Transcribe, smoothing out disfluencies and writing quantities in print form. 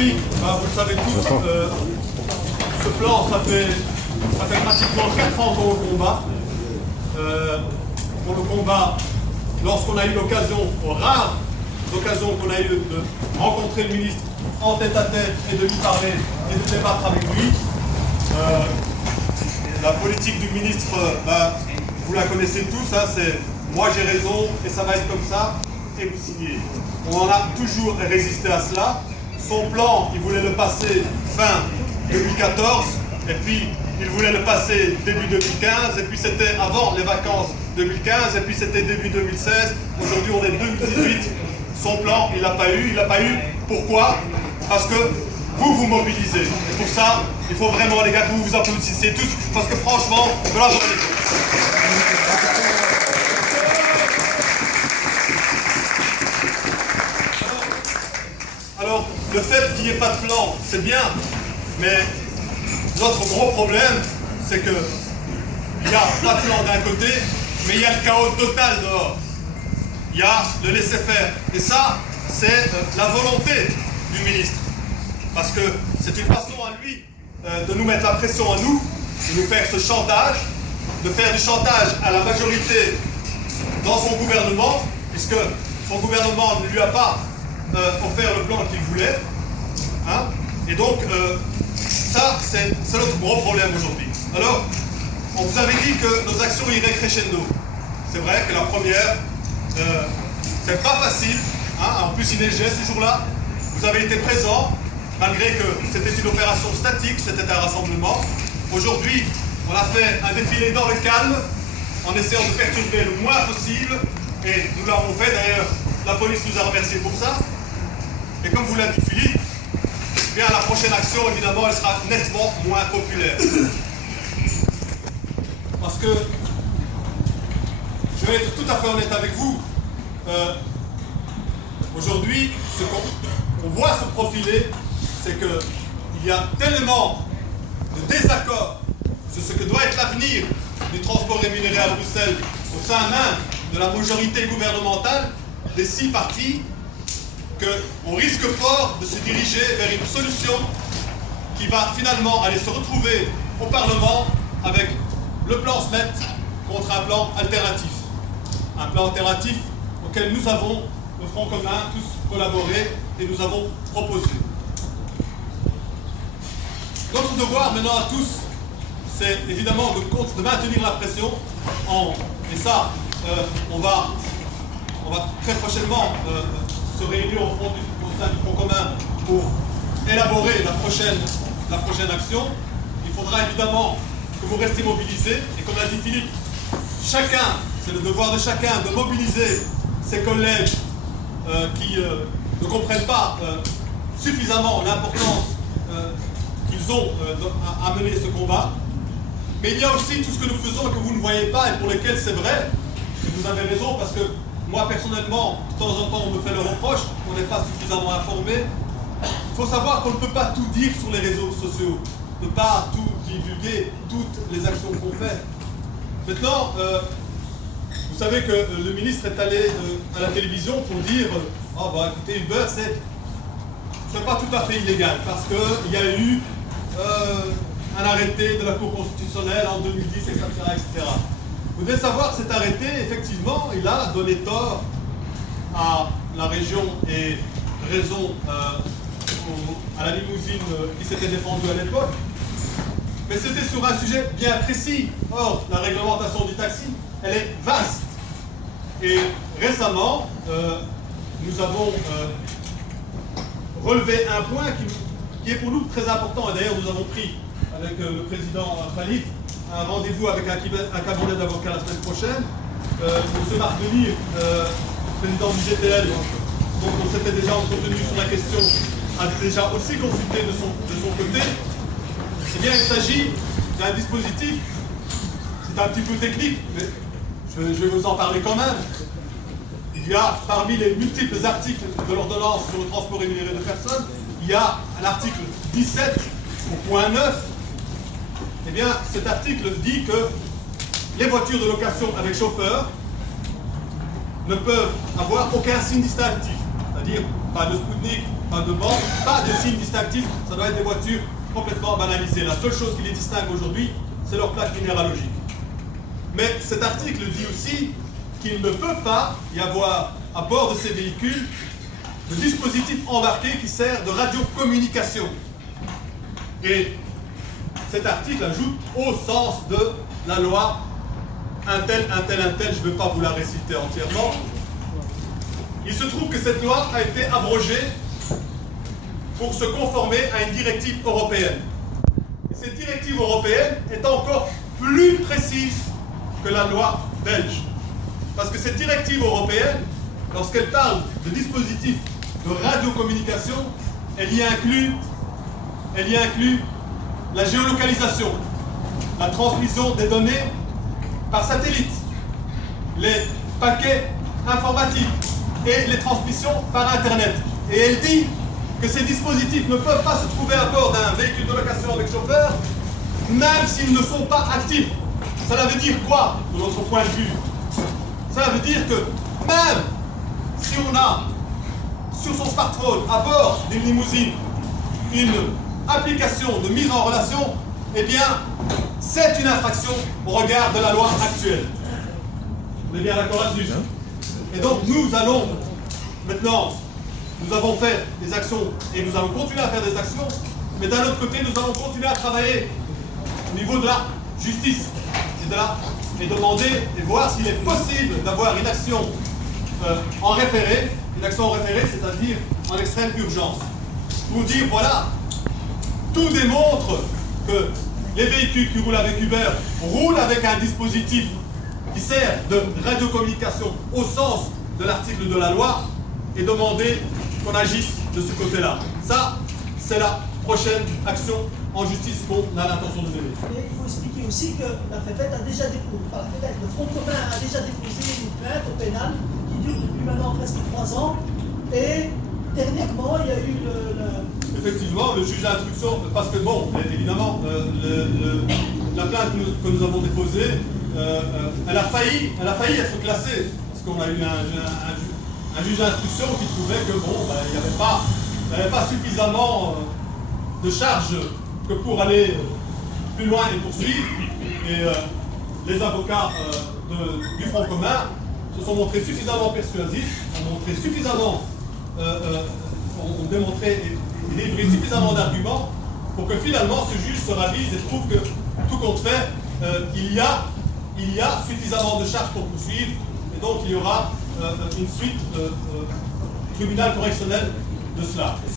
aujourd'hui, vous le savez tous, ce plan, ça fait pratiquement 4 ans qu'on le combat. On le combat lorsqu'on a eu l'occasion, aux rares occasions qu'on a eu de rencontrer le ministre en tête-à-tête et de lui parler et de débattre avec lui. La politique du ministre, vous la connaissez tous, hein, c'est moi j'ai raison et ça va être comme ça, et vous signez. On en a toujours résisté à cela. Son plan, il voulait le passer fin 2014, et puis il voulait le passer début 2015, et puis c'était avant les vacances 2015, et puis c'était début 2016. Aujourd'hui on est 2018. Son plan, il l'a pas eu. Il l'a pas eu. Pourquoi? Parce que vous mobilisez. Et pour ça, il faut vraiment, les gars, que vous vous applaudissiez tous, parce que franchement, bravo. Alors, le fait qu'il n'y ait pas de plan, c'est bien, mais notre gros problème, c'est que il n'y a pas de plan d'un côté, mais il y a le chaos total dehors. Il y a le laisser-faire. Et ça, c'est la volonté du ministre. Parce que c'est une façon à lui de nous mettre la pression à nous, de nous faire ce chantage, de faire du chantage à la majorité dans son gouvernement, puisque son gouvernement ne lui a pas offert le plan qu'il voulait. Hein? Et donc, ça, c'est notre gros problème aujourd'hui. Alors, on vous avait dit que nos actions iraient crescendo. C'est vrai que la première, c'est pas facile. Hein? En plus, il neigeait ce jour-là. Vous avez été présents, malgré que c'était une opération statique, c'était un rassemblement. Aujourd'hui, on a fait un défilé dans le calme, en essayant de perturber le moins possible. Et nous l'avons fait, d'ailleurs, la police nous a remerciés pour ça. Et comme vous l'a dit Philippe, eh bien, la prochaine action, évidemment, elle sera nettement moins populaire. Parce que, je vais être tout à fait honnête avec vous, aujourd'hui, ce qu'on voit se profiler, c'est qu'il y a tellement de désaccords sur ce que doit être l'avenir du transport rémunéré à Bruxelles au sein même de la majorité gouvernementale des 6 partis, qu'on risque fort de se diriger vers une solution qui va finalement aller se retrouver au Parlement avec le plan SMET contre un plan alternatif. Un plan alternatif auquel nous avons, le Front commun, tous collaboré et nous avons proposé. Notre devoir maintenant à tous, c'est évidemment de maintenir la pression et ça, on va très prochainement se réunir au sein du Front commun pour élaborer la prochaine action. Il faudra évidemment que vous restiez mobilisés et comme l'a dit Philippe, chacun, c'est le devoir de chacun de mobiliser ses collègues qui ne comprennent pas suffisamment l'importance qu'ils ont à mener ce combat. Mais il y a aussi tout ce que nous faisons et que vous ne voyez pas et pour lesquels c'est vrai, et vous avez raison, parce que moi personnellement, de temps en temps on me fait le reproche qu'on n'est pas suffisamment informé. Il faut savoir qu'on ne peut pas tout dire sur les réseaux sociaux, ne pas tout divulguer, toutes les actions qu'on fait. Maintenant, vous savez que le ministre est allé à la télévision pour dire « Ah bah écoutez, Uber, c'est pas tout à fait illégal, parce qu'il y a eu un arrêté de la Cour constitutionnelle en 2010, etc. etc. » Vous devez savoir que cet arrêté, effectivement, il a donné tort à la région et raison à la limousine qui s'était défendue à l'époque. Mais c'était sur un sujet bien précis. Or, la réglementation du taxi, elle est vaste. Et récemment, nous avons relevé un point qui est pour nous très important. Et d'ailleurs, nous avons pris avec le président Khalid un rendez-vous avec un cabinet d'avocats la semaine prochaine. M. Marc Denis, président du GTL, donc on s'était déjà entretenu sur la question, a déjà aussi consulté de son côté. Eh bien, il s'agit d'un dispositif, c'est un petit peu technique, mais je vais vous en parler quand même. Il y a, parmi les multiples articles de l'ordonnance sur le transport rémunéré de personnes, il y a un article 17 au point 9. Eh bien, cet article dit que les voitures de location avec chauffeur ne peuvent avoir aucun signe distinctif, c'est-à-dire pas de Spoutnik, pas de bande, pas de signes distinctifs, ça doit être des voitures complètement banalisées. La seule chose qui les distingue aujourd'hui, c'est leur plaque minéralogique. Mais cet article dit aussi qu'il ne peut pas y avoir à bord de ces véhicules de dispositif embarqué qui sert de radiocommunication. Et cet article ajoute au sens de la loi un tel, je ne vais pas vous la réciter entièrement. Il se trouve que cette loi a été abrogée pour se conformer à une directive européenne. Et cette directive européenne est encore plus précise que la loi belge. Parce que cette directive européenne, lorsqu'elle parle de dispositifs de radiocommunication, elle y inclut la géolocalisation, la transmission des données par satellite, les paquets informatiques et les transmissions par Internet. Et elle dit que ces dispositifs ne peuvent pas se trouver à bord d'un véhicule de location avec chauffeur, même s'ils ne sont pas actifs. Cela veut dire quoi, de notre point de vue? Cela veut dire que même si on a sur son smartphone, à bord d'une limousine, une application de mise en relation, eh bien, c'est une infraction au regard de la loi actuelle. On est bien d'accord là-dessus? Et donc, nous allons, maintenant, nous avons fait des actions et nous allons continuer à faire des actions, mais d'un autre côté, nous allons continuer à travailler au niveau de la justice et demander et voir s'il est possible d'avoir une action en référé, c'est-à-dire en extrême urgence, pour dire, voilà, tout démontre que les véhicules qui roulent avec Uber roulent avec un dispositif qui sert de radiocommunication au sens de l'article de la loi et demander qu'on agisse de ce côté-là. Ça, c'est la prochaine action en justice qu'on a l'intention de mener. Mais il faut expliquer aussi que la FEPET a déjà déposé, le Front commun a déjà déposé une plainte au pénal qui dure depuis maintenant presque 3 ans. Et dernièrement, il y a eu Effectivement, le juge d'instruction, parce que bon, évidemment, la plainte que nous avons déposée, elle a failli être classée, parce qu'on a eu un juge d'instruction qui trouvait que bon, il n'y avait pas suffisamment de charges que pour aller plus loin et poursuivre. Et les avocats du Front commun se sont montrés suffisamment persuasifs, ont démontré et livré suffisamment d'arguments pour que finalement ce juge se ravise et trouve que tout compte fait, il y a suffisamment de charges pour poursuivre et donc il y aura une suite tribunal correctionnel de cela.